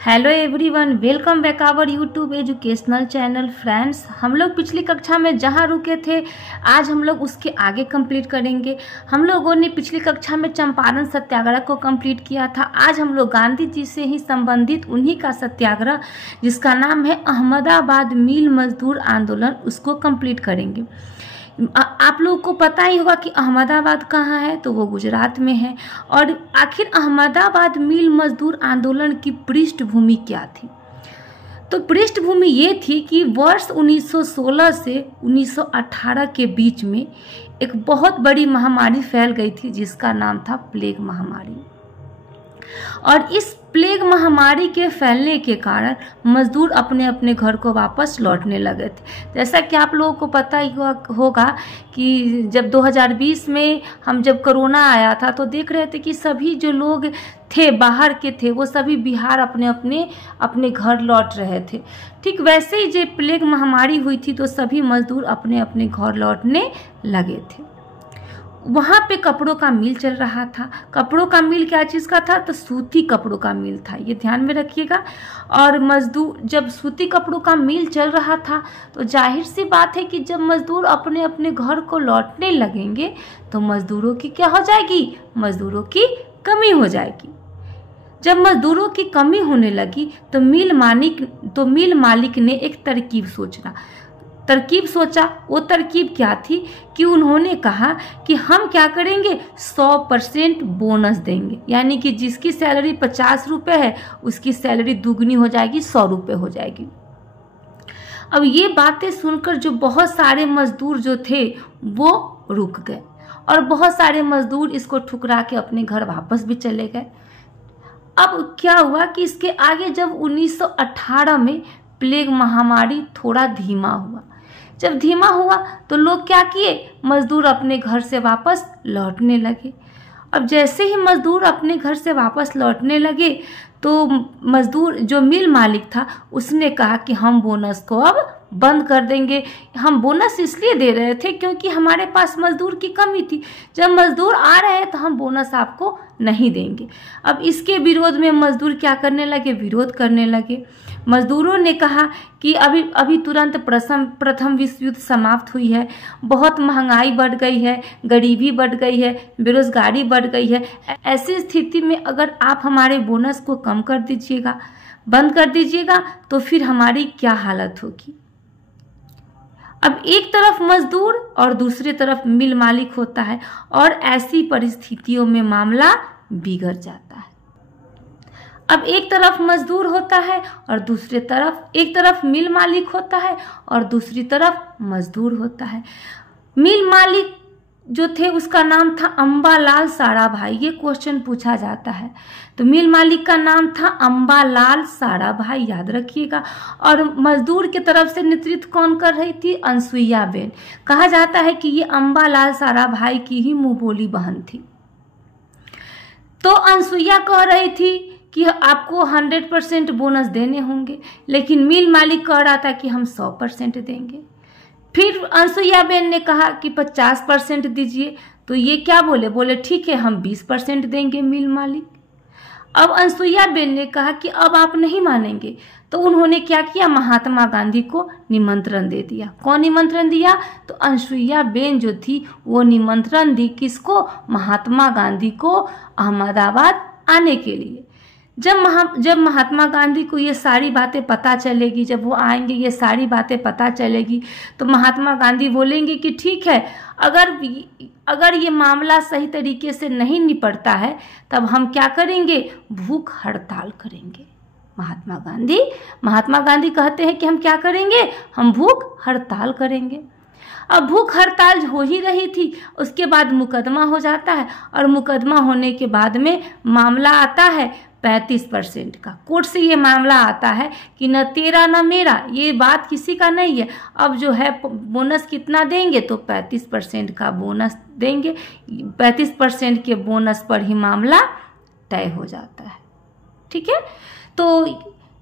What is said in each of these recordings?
Hello everyone, welcome back our YouTube educational channel. Friends, हम लोग पिछली कक्षा में जहां रुके थे आज हम लोग उसके आगे कंप्लीट करेंगे। हम लोगों ने पिछली कक्षा में चंपारण सत्याग्रह को कंप्लीट किया था। आज हम लोग गांधी जी से ही संबंधित उन्हीं का सत्याग्रह जिसका नाम है अहमदाबाद मिल मजदूर आंदोलन, उसको कंप्लीट करेंगे। आप लोगों को पता ही होगा कि अहमदाबाद कहाँ है, तो वो गुजरात में है। और आखिर अहमदाबाद मिल मजदूर आंदोलन की पृष्ठभूमि क्या थी? तो पृष्ठभूमि ये थी कि वर्ष 1916 से 1918 के बीच में एक बहुत बड़ी महामारी फैल गई थी जिसका नाम था प्लेग महामारी। और इस प्लेग महामारी के फैलने के कारण मजदूर अपने अपने घर को वापस लौटने लगे थे। जैसा कि आप लोगों को पता ही होगा कि जब 2020 में जब कोरोना आया था तो देख रहे थे कि सभी जो लोग थे बाहर के थे वो सभी बिहार अपने घर लौट रहे थे। ठीक वैसे ही जब प्लेग महामारी हुई थी तो सभी मजदूर अपने अपने घर लौटने लगे थे। वहाँ पे कपड़ों का मिल चल रहा था। कपड़ों का मिल क्या चीज़ का था? तो सूती कपड़ों का मिल था, ये ध्यान में रखिएगा। और मजदूर जब सूती कपड़ों का मिल चल रहा था तो जाहिर सी बात है कि जब मजदूर अपने अपने घर को लौटने लगेंगे तो मजदूरों की क्या हो जाएगी? मजदूरों की कमी हो जाएगी। जब मजदूरों की कमी होने लगी तो मिल मालिक ने एक तरकीब सोचा। वो तरकीब क्या थी कि उन्होंने कहा कि हम क्या करेंगे, 100% बोनस देंगे। यानी कि जिसकी सैलरी 50 रुपये है उसकी सैलरी दुगनी हो जाएगी, 100 रुपये हो जाएगी। अब ये बातें सुनकर जो बहुत सारे मजदूर जो थे वो रुक गए और बहुत सारे मजदूर इसको ठुकरा के अपने घर वापस भी चले गए। अब क्या हुआ कि इसके आगे जब 1918 में प्लेग महामारी थोड़ा धीमा हुआ। जब धीमा हुआ तो लोग क्या किए, मजदूर अपने घर से वापस लौटने लगे। अब जैसे ही मजदूर अपने घर से वापस लौटने लगे तो मजदूर जो मिल मालिक था उसने कहा कि हम बोनस को अब बंद कर देंगे। हम बोनस इसलिए दे रहे थे क्योंकि हमारे पास मजदूर की कमी थी। जब मजदूर आ रहे हैं तो हम बोनस आपको नहीं देंगे। अब इसके विरोध में मजदूर क्या करने लगे? विरोध करने लगे। मजदूरों ने कहा कि अभी तुरंत प्रथम विश्व युद्ध समाप्त हुई है, बहुत महंगाई बढ़ गई है, गरीबी बढ़ गई है, बेरोजगारी बढ़ गई है। ऐसी स्थिति में अगर आप हमारे बोनस को कम कर दीजिएगा, बंद कर दीजिएगा तो फिर हमारी क्या हालत होगी। अब एक तरफ मजदूर और दूसरी तरफ मिल मालिक होता है और ऐसी परिस्थितियों में मामला बिगड़ जाता है। अब एक तरफ मजदूर होता है और एक तरफ मिल मालिक होता है और दूसरी तरफ मजदूर होता है। मिल मालिक जो थे उसका नाम था अंबालाल साराभाई। ये क्वेश्चन पूछा जाता है। तो मिल मालिक का नाम था अंबालाल साराभाई, याद रखिएगा। और मजदूर की तरफ से नेतृत्व कौन कर रही थी? अनसुईया बेन। कहा जाता है कि ये अंबालाल साराभाई की ही मुंह बोली बहन थी। तो अनसुईया कह रही थी कि आपको 100% बोनस देने होंगे, लेकिन मिल मालिक कह रहा था कि हम 100% देंगे। फिर अनसुईया बेन ने कहा कि 50% दीजिए। तो ये क्या बोले ठीक है हम 20% देंगे मिल मालिक। अब अनसुईया बेन ने कहा कि अब आप नहीं मानेंगे, तो उन्होंने क्या किया, महात्मा गांधी को निमंत्रण दे दिया। कौन निमंत्रण दिया? तो अनसुईया बेन जो थी वो निमंत्रण दी किसको? महात्मा गांधी को अहमदाबाद आने के लिए। जब महात्मा गांधी को ये सारी बातें पता चलेगी, जब वो आएंगे ये सारी बातें पता चलेगी तो महात्मा गांधी बोलेंगे कि ठीक है, अगर ये मामला सही तरीके से नहीं निपटता है तब हम क्या करेंगे, भूख हड़ताल करेंगे। महात्मा गांधी कहते हैं कि हम क्या करेंगे, हम भूख हड़ताल करेंगे। अब भूख हड़ताल हो ही रही थी, उसके बाद मुकदमा हो जाता है और मुकदमा होने के बाद में मामला आता है 35% का। कोर्ट से ये मामला आता है कि न तेरा न मेरा, ये बात किसी का नहीं है। अब जो है बोनस कितना देंगे, तो 35% का बोनस देंगे। 35% के बोनस पर ही मामला तय हो जाता है। ठीक है, तो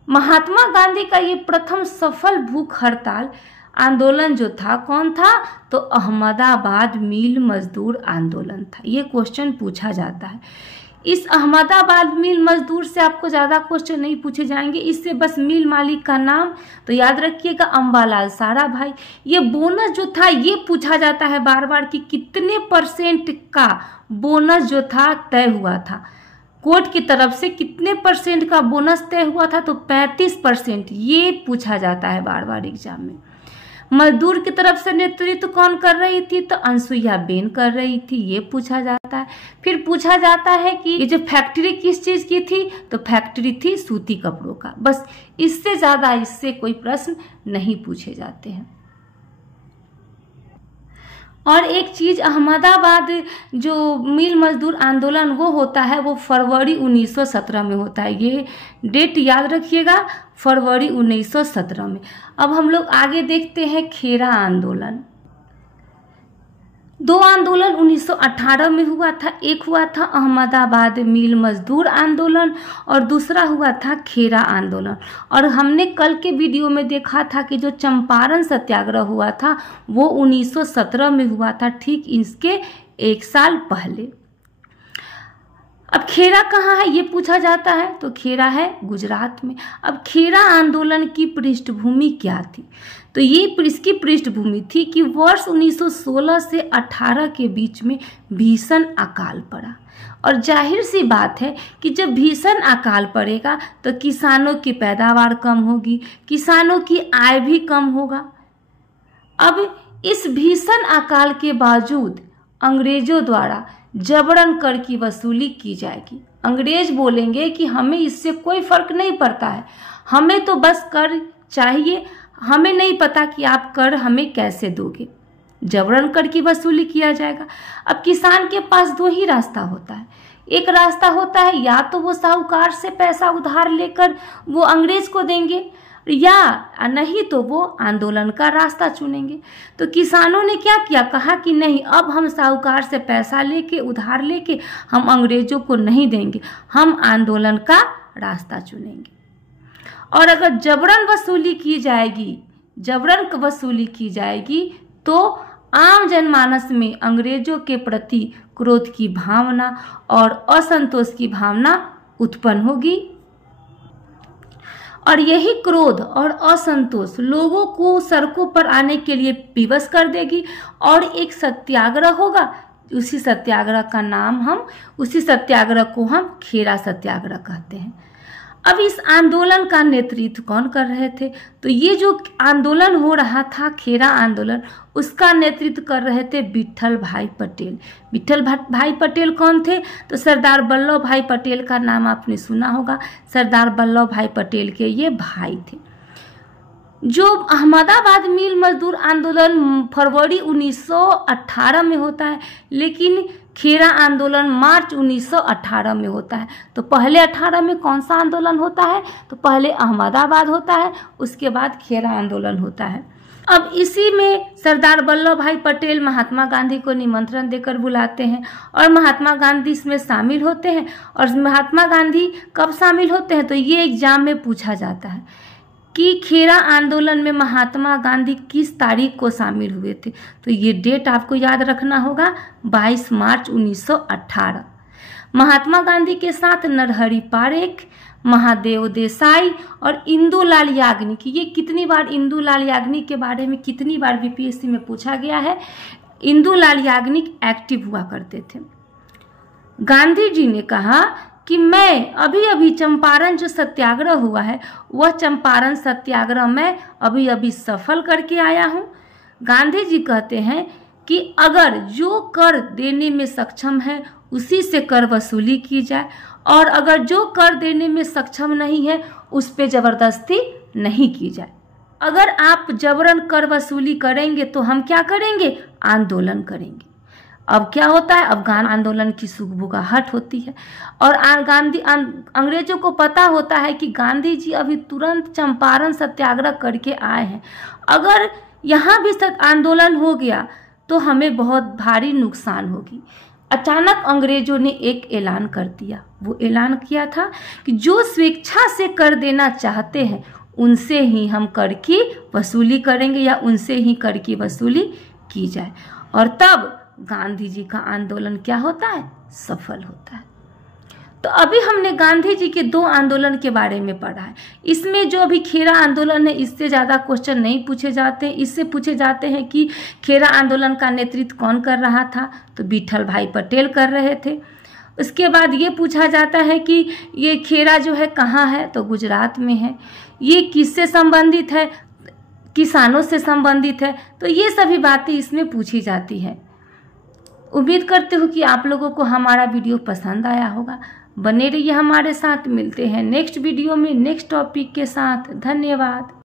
महात्मा गांधी का ये प्रथम सफल भूख हड़ताल आंदोलन जो था कौन था? तो अहमदाबाद मिल मजदूर आंदोलन था। ये क्वेश्चन पूछा जाता है। इस अहमदाबाद मिल मजदूर से आपको ज़्यादा क्वेश्चन नहीं पूछे जाएंगे, इससे बस मिल मालिक का नाम तो याद रखिएगा, अंबालाल साराभाई। ये बोनस जो था ये पूछा जाता है बार बार कि कितने % का बोनस जो था तय हुआ था, कोर्ट की तरफ से कितने % का बोनस तय हुआ था, तो 35%, ये पूछा जाता है बार बार एग्जाम में। मजदूर की तरफ से नेतृत्व कौन कर रही थी, तो अनसुईया बेन कर रही थी, ये पूछा जाता है। फिर पूछा जाता है कि ये जो फैक्ट्री किस चीज की थी, तो फैक्ट्री थी सूती कपड़ों का। बस इससे ज्यादा इससे कोई प्रश्न नहीं पूछे जाते हैं। और एक चीज, अहमदाबाद जो मिल मजदूर आंदोलन वो होता है वो फरवरी 1917 में होता है, ये डेट याद रखिएगा, फरवरी 1917 में। अब हम लोग आगे देखते हैं खेरा आंदोलन। 2 आंदोलन 1918 में हुआ था, एक हुआ था अहमदाबाद मिल मजदूर आंदोलन और दूसरा हुआ था खेरा आंदोलन। और हमने कल के वीडियो में देखा था कि जो चंपारण सत्याग्रह हुआ था वो 1917 में हुआ था, ठीक इसके 1 साल पहले। अब खेरा कहाँ है ये पूछा जाता है, तो खेरा है गुजरात में। अब खेरा आंदोलन की पृष्ठभूमि क्या थी, तो ये इसकी पृष्ठभूमि थी कि वर्ष 1916 से 18 के बीच में भीषण अकाल पड़ा, और जाहिर सी बात है कि जब भीषण अकाल पड़ेगा तो किसानों की पैदावार कम होगी, किसानों की आय भी कम होगा। अब इस भीषण अकाल के बावजूद अंग्रेजों द्वारा जबरन कर की वसूली की जाएगी। अंग्रेज बोलेंगे कि हमें इससे कोई फर्क नहीं पड़ता है, हमें तो बस कर चाहिए, हमें नहीं पता कि आप कर हमें कैसे दोगे। जबरन कर की वसूली किया जाएगा। अब किसान के पास 2 ही रास्ता होता है, एक रास्ता होता है या तो वो साहूकार से पैसा उधार लेकर वो अंग्रेज को देंगे, या नहीं तो वो आंदोलन का रास्ता चुनेंगे। तो किसानों ने क्या किया, कहा कि नहीं, अब हम साहूकार से पैसा लेके उधार लेके हम अंग्रेजों को नहीं देंगे, हम आंदोलन का रास्ता चुनेंगे। और अगर जबरन वसूली की जाएगी, जबरन वसूली की जाएगी तो आम जनमानस में अंग्रेजों के प्रति क्रोध की भावना और असंतोष की भावना उत्पन्न होगी, और यही क्रोध और असंतोष लोगों को सड़कों पर आने के लिए विवश कर देगी, और एक सत्याग्रह होगा। उसी सत्याग्रह को हम खेरा सत्याग्रह कहते हैं। अब इस आंदोलन का नेतृत्व कौन कर रहे थे, तो ये जो आंदोलन हो रहा था खेरा आंदोलन, उसका नेतृत्व कर रहे थे विट्ठल भाई पटेल। विट्ठल भाई पटेल कौन थे, तो सरदार वल्लभ भाई पटेल का नाम आपने सुना होगा। सरदार वल्लभ भाई पटेल के ये भाई थे। जो अहमदाबाद मिल मजदूर आंदोलन फरवरी 1918 में होता है, लेकिन खेरा आंदोलन मार्च 1918 में होता है। तो पहले 18 में कौन सा आंदोलन होता है, तो पहले अहमदाबाद होता है, उसके बाद खेरा आंदोलन होता है। अब इसी में सरदार वल्लभ भाई पटेल महात्मा गांधी को निमंत्रण देकर बुलाते हैं, और महात्मा गांधी इसमें शामिल होते हैं। और महात्मा गांधी कब शामिल होते हैं, तो ये एग्जाम में पूछा जाता है कि खेरा आंदोलन में महात्मा गांधी किस तारीख को शामिल हुए थे, तो ये डेट आपको याद रखना होगा, 22 मार्च 1918। महात्मा गांधी के साथ नरहरि पारेख, महादेव देसाई और इंदुलाल याग्निक। ये कितनी बार इंदुलाल याग्निक के बारे में कितनी बार बीपीएससी में पूछा गया है। इंदुलाल याग्निक एक्टिव हुआ करते थे। गांधी जी ने कहा कि मैं अभी अभी चंपारण जो सत्याग्रह हुआ है वह चंपारण सत्याग्रह मैं अभी अभी सफल करके आया हूँ। गांधी जी कहते हैं कि अगर जो कर देने में सक्षम है उसी से कर वसूली की जाए, और अगर जो कर देने में सक्षम नहीं है उस पे जबरदस्ती नहीं की जाए। अगर आप जबरन कर वसूली करेंगे तो हम क्या करेंगे, आंदोलन करेंगे। अब क्या होता है, अफगान आंदोलन की सुगबुगाहट होती है, और अंग्रेजों को पता होता है कि गांधी जी अभी तुरंत चंपारण सत्याग्रह करके आए हैं, अगर यहाँ भी आंदोलन हो गया तो हमें बहुत भारी नुकसान होगी। अचानक अंग्रेजों ने एक ऐलान कर दिया। वो ऐलान किया था कि जो स्वेच्छा से कर देना चाहते हैं उनसे ही हम कर की वसूली करेंगे, या उनसे ही कर की वसूली की जाए। और तब गांधी जी का आंदोलन क्या होता है, सफल होता है। तो अभी हमने गांधी जी के 2 आंदोलन के बारे में पढ़ा है। इसमें जो अभी खेरा आंदोलन है, इससे ज़्यादा क्वेश्चन नहीं पूछे जाते। इससे पूछे जाते हैं कि खेरा आंदोलन का नेतृत्व कौन कर रहा था, तो विठल भाई पटेल कर रहे थे। उसके बाद ये पूछा जाता है कि ये खेरा जो है कहाँ है, तो गुजरात में है। ये किससे संबंधित है, किसानों से संबंधित है। तो ये सभी बातें इसमें पूछी जाती है। उम्मीद करते हूँ कि आप लोगों को हमारा वीडियो पसंद आया होगा। बने रहिए हमारे साथ, मिलते हैं नेक्स्ट वीडियो में नेक्स्ट टॉपिक के साथ। धन्यवाद।